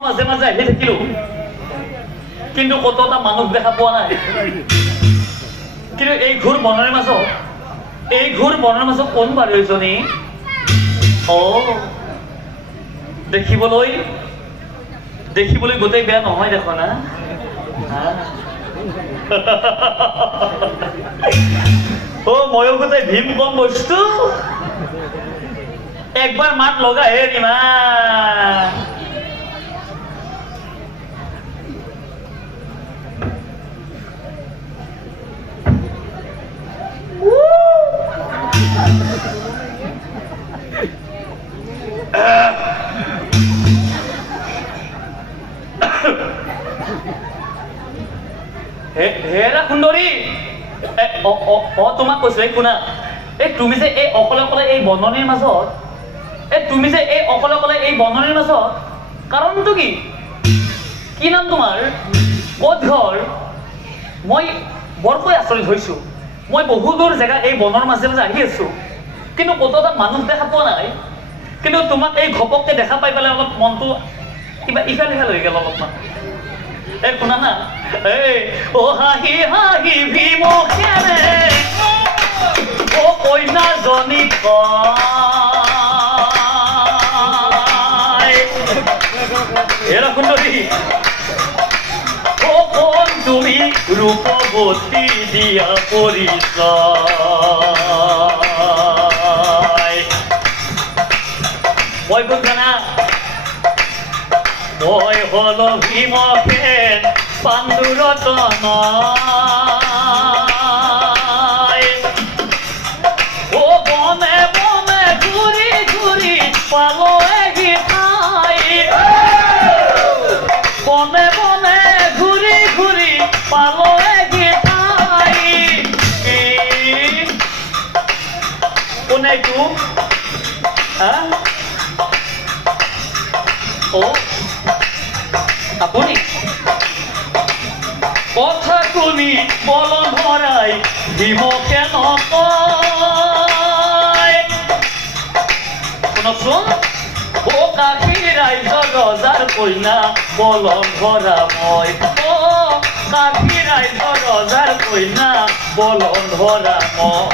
মাঝে মাঝে আহি থাকিলো কিন্তু কত এটা মানুহ দেখা পোৱা নাই। কিন্তু এই ঘূৰ বনৰ মাজত কোন বাৰু এজনী দেখিবলৈ গোটেই বেয়া নহয় দেখো না। ময়ো গোটেই ভীম কম বস্তু একবাৰ মাত লগা হে ৰিমা। হেৰা সুন্দৰী তোমাক কৈছো শুনা, তুমি যে এই অকলে অকলে এই বননিৰ মাজত কাৰণটো কি নাম তোমাৰ, ক'ত ঘৰ? মই বৰকৈ আচৰিত হৈছো। মই বহু দূৰ জেগা এই বনৰ মাজে মাজে আহি আছো কিন্তু ক'তো এটা মানুহ দেখা পোৱা নাই। কিন্তু তোমাক এই ঘপককে দেখা পাই পেলাই অলপ মনটো কিবা ইফাল সিফাল হৈ গ'ল অলপমান। শুনা না, হাঁহি হাঁহি ভীমসেনে কইনাজনী হেৰা সুন্দৰী কোন তুমি ৰূপৱতী দিয়া পৰিচয়। মই কোন জানা, মই হল ভীমসেন পাণ্ডুৰতন। বনে বনে ঘূৰি ঘূৰি পালো এহি ঠাই। বনে বনে ঘূৰি ঘূৰি পালো এহি ঠাই। কোনে এইটো? আপুনি কথা শুনি বল ভৰাই ভীমকে নকয়। শুনকচোন, কাশী ৰাজ্যৰ ৰজাৰ কইনা বলন ধৰা মই। কাশী ৰাজ্যৰ ৰজাৰ কইনা বলন ধৰা মই।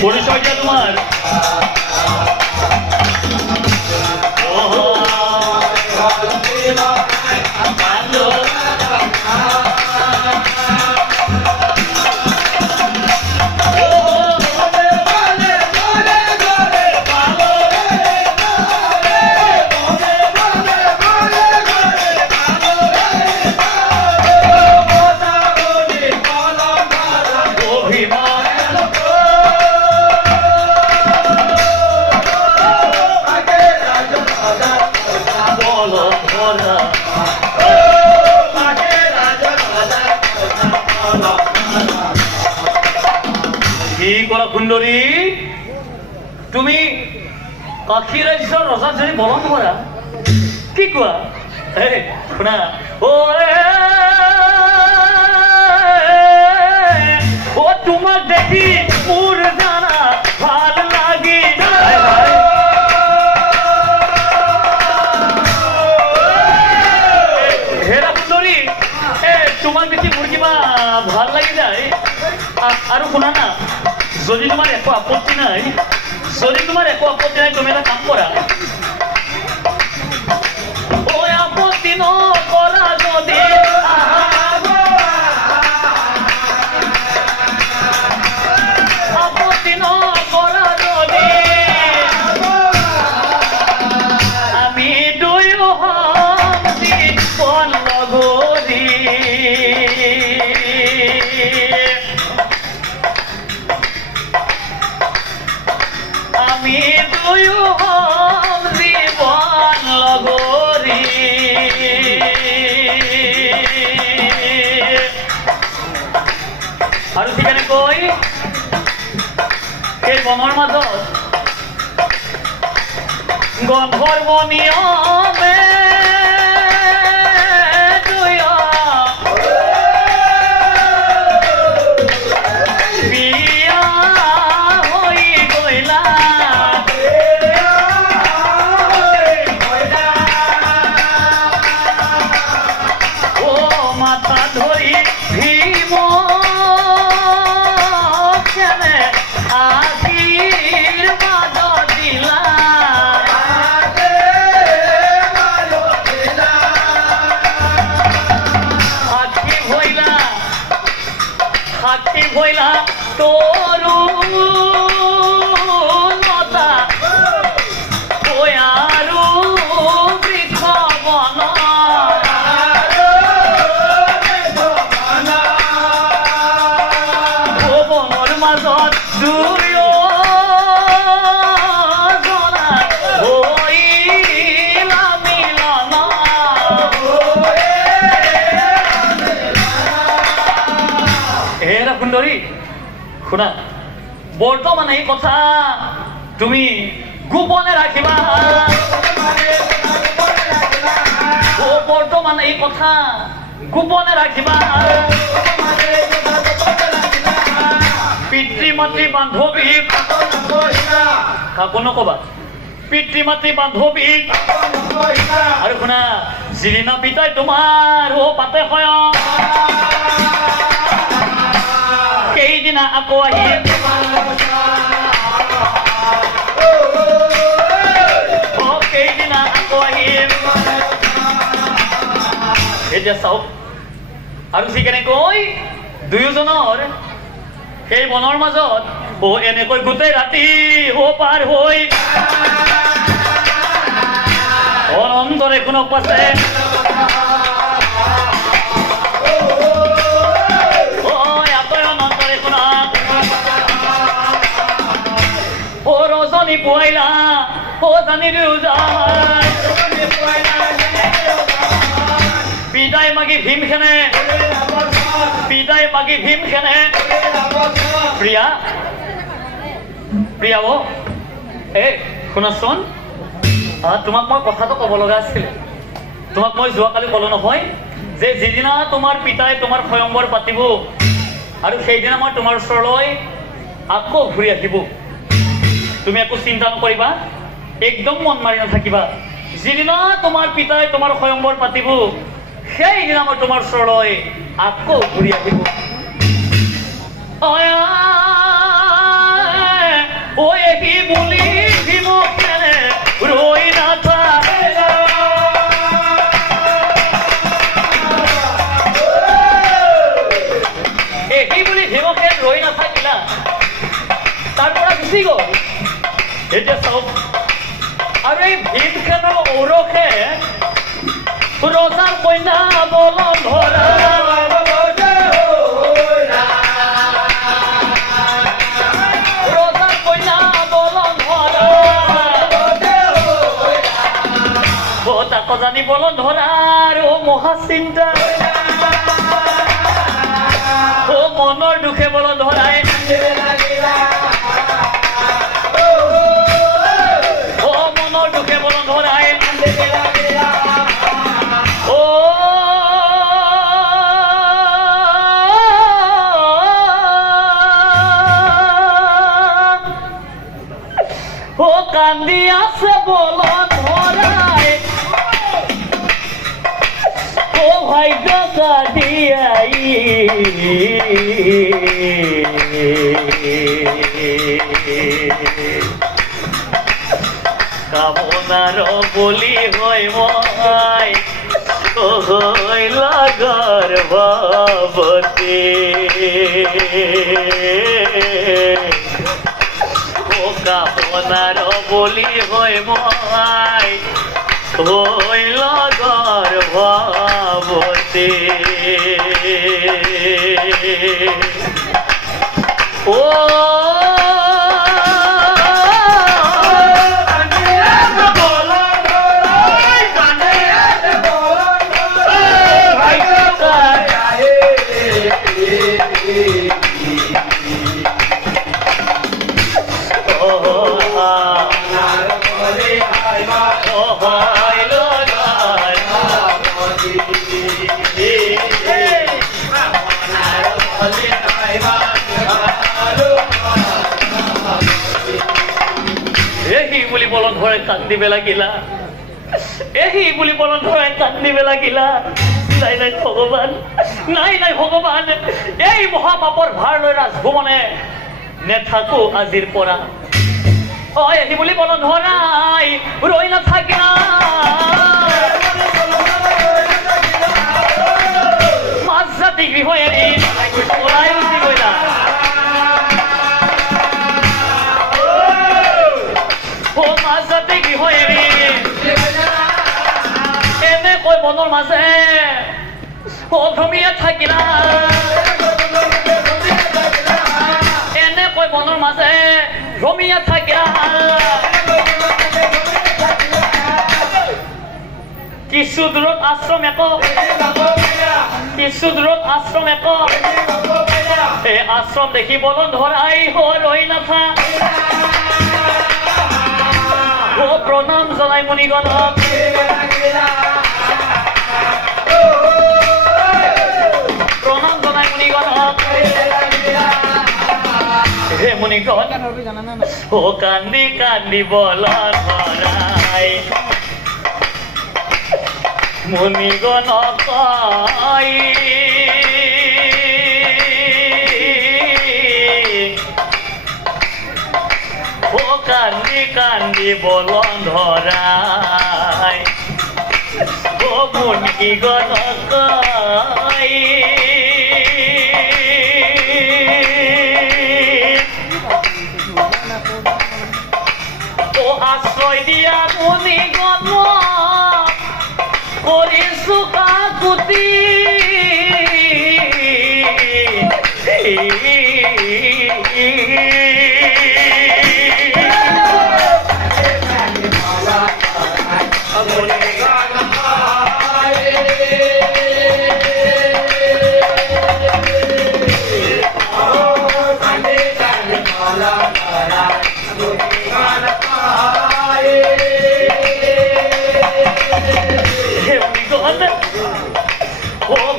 পৰিচয় দিয়া তোমাৰ সুন্দৰী, তুমি কাশী ৰাজ্যৰ ৰজাৰ যদি বলন কৰা কি কোৱা? শুনা, তোমাক দেখি মোৰ জানা ভাল লাগি। হেৰা সুন্দৰী, তোমাক দেখি মোৰ কিবা ভাল লাগি যায়। আৰু শুনা না, যদি তোমাৰ একো আপত্তি নাই, তুমি এটা কাম কৰা। আপত্তি নকৰা যদি আমি দুয়ো হম জীৱন লগৰী। আমি দুয়ো হম জীৱন লগৰী। আৰু ঠিকানে কৈ এই বনৰ মাজত গন্ধৰ্ব নিয়মে হইলা তৰুণতা ওই আৰু বৃক্ষ বন বনৰ মাজত দুয়োজনা হইলা মিলন হেৰা সুন্দৰী শুনা বৰ্তমান এই কথা তুমি গোপনে ৰাখিবা বৰ্তমান এই কথা গোপনে ৰাখিবা পিতৃ মাতৃ বান্ধৱী কাকো নকবা পিতৃ মাতৃ বান্ধৱী আৰু শুনা যিদিনা পিতাই তোমাৰ পাতে হয় সেইদিনা আকৌ আহিম সেইদিনা আকৌ আহিম এতিয়া চাওক আৰু যি কেনেকৈ দুয়োজনৰ সেই বনৰ মাজত এনেকৈ গোটেই ৰাতি পাৰ হৈ অনন্তৰে কোনক পাছে ৰজনী পুৱাইলা জানি বিদায় মাগি ভীম খেনে বিদায় মাগি ভীম খেনে প্ৰিয়া প্ৰিয়া শুনাচোন তোমাক মই কথাটো ক'ব লগা আছিলে তোমাক মই যোৱাকালি ক'লো নহয় যে যিদিনা তোমাৰ পিতাই তোমাৰ স্বয়ংবৰ পাতিব আৰু সেইদিনা মই তোমাৰ ওচৰলৈ আকৌ ঘূৰি আহিব তুমি একো চিন্তা নকৰিবা একদম মন মাৰি নাথাকিবা যিদিনা তোমাৰ পিতাই তোমাৰ স্বয়ংবৰ পাতিব সেইদিনা মই তোমাৰ ওচৰলৈ আকৌ ঘূৰি আহিব এহি বুলি ৰৈ নাথা এহি বুলি ভীমসেন ৰৈ নাথাকিলা তাৰ পৰা গুচি গ'ল এতিয়া চাওক আৰু এই ভীমসেনৰ ঔৰসে ৰজাৰ কন্যা বলন ধৰা ৰজাৰ কন্যা বলন ধৰা তাক জানি বলন ধৰাৰ মহাচিন্তা মনৰ দুখে বলন ধৰাই মনৰ দুখে বলন ধৰাই কান্দি আছে বলন ধৰাই ভাগ্য কাঁদিয়াই কামনার বলি হয় মই লাগর ভাবতে কামনার বলি হয় মই লগর ভাবতে ও বলন ধরে কান্দিবে লাগিলা এই বুলি বলন ধরে কান্দিবে লাগিলা নাই নাই ভগবান নাই নাই ভগবান এই মহাপাপৰ ভাৰ লৈ ৰাজভৱনে নেথাকো আজিৰ পৰা এই বুলি বলন ধৰাই ৰৈ নাথাকিলা মাছ জাতি গৃহ এৰি ওলাই গুচি গ'লা বনৰ মাঝে ও ভ্ৰমিয়া থাকিলা এনেকৈ বনৰ মাঝে ভ্ৰমিয়া থাকিলা কিছু দূৰত আশ্ৰম এক কিছু দূৰত আশ্ৰম এক এই আশ্ৰম দেখি বলন ধৰাই হৈ নাথা ও প্ৰণাম জনাই মুনিগণক প্ৰণাম জনাই মুনিগণক হে মুনিগণ ও কান্দি কান্দি বলন ধৰাই মুনিগণক কয় ও কান্দি কান্দি বলন ধৰাই ও মুনিগণক কয় ও আশ্ৰয় দিয়া মুনিগণক কৰিছো কাকুতি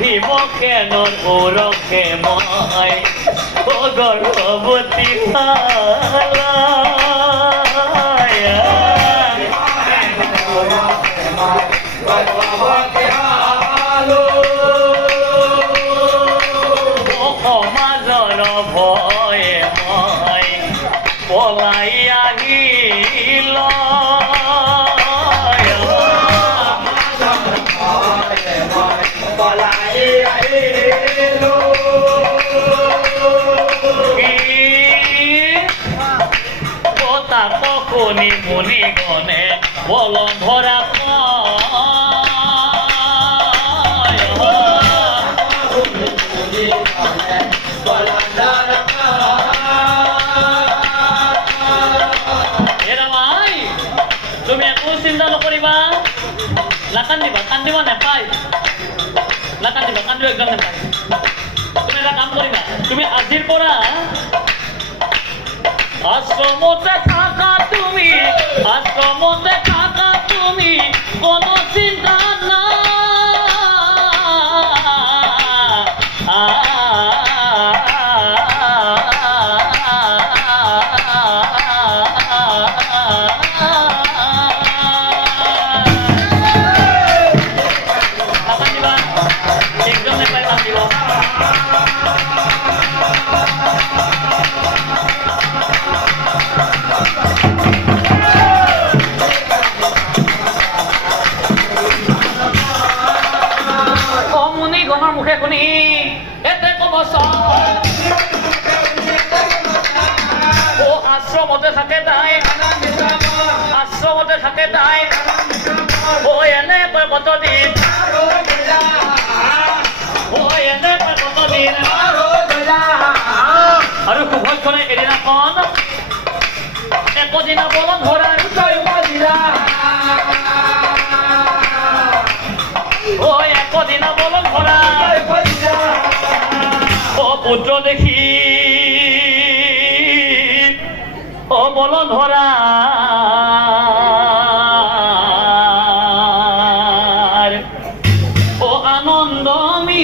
ভীমসেনৰ ওৰখে মই ও গৰ্ভৱতী সমাজৰ ভয়ে মই পলাই আহিল শুনি মুনিগণে বলন ধৰা তুমি একো চিন্তা নকৰিবা নাকান্দিবা কান্দিব নেপায় নাকান্দিবা কান্দিব একদম নেপায় তুমি এটা কাম কৰিবা তুমি আজিৰ পৰা আশ্ৰমতে থাকা তুমি আশ্ৰমতে থাকা তুমি কোনো চিন্তা না একদম নেপায় কান্দিব মুনিগণৰ মুখে শুনি এতে কব ও আশ্ৰমতে থাকে তাই আশ্ৰমতে থাকে তাই ও এনেকৈ কতদিন ও এনেকৈ কতদিন আৰু সুভক্ষণে এদিনাখন একদিনা বলন ধৰাৰ ও একদিনা বলন ধৰা ও পুত্ৰ দেখি ও বলন ধৰা ও আনন্দ মি